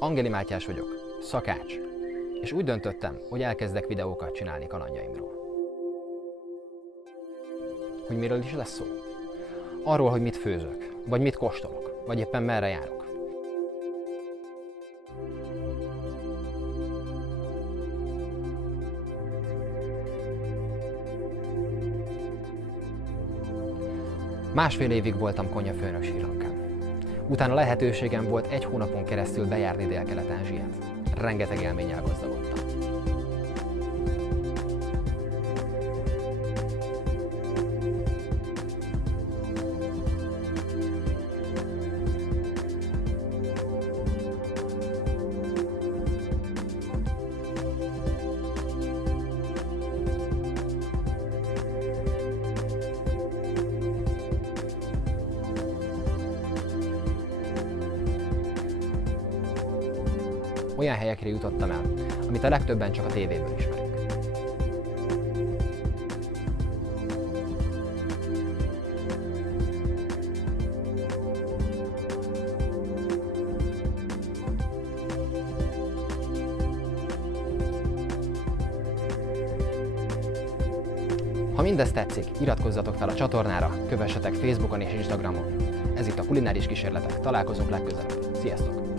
Angeli Mátyás vagyok, szakács, és úgy döntöttem, hogy elkezdek videókat csinálni kalandjaimról. Hogy miről is lesz szó? Arról, hogy mit főzök, vagy mit kóstolok, vagy éppen merre járok. Másfél évig voltam konyhafőnök Sri Lankán. Utána lehetőségem volt 1 hónapon keresztül bejárni Dél-Kelet-Ázsiát. Rengeteg élménnyel gazdagodtam. Olyan helyekre jutottam el, amit a legtöbben csak a tévéből ismerünk. Ha mindez tetszik, iratkozzatok fel a csatornára, kövessetek Facebookon és Instagramon. Ez itt a Kulináris Kísérletek. Találkozunk legközelebb. Sziasztok!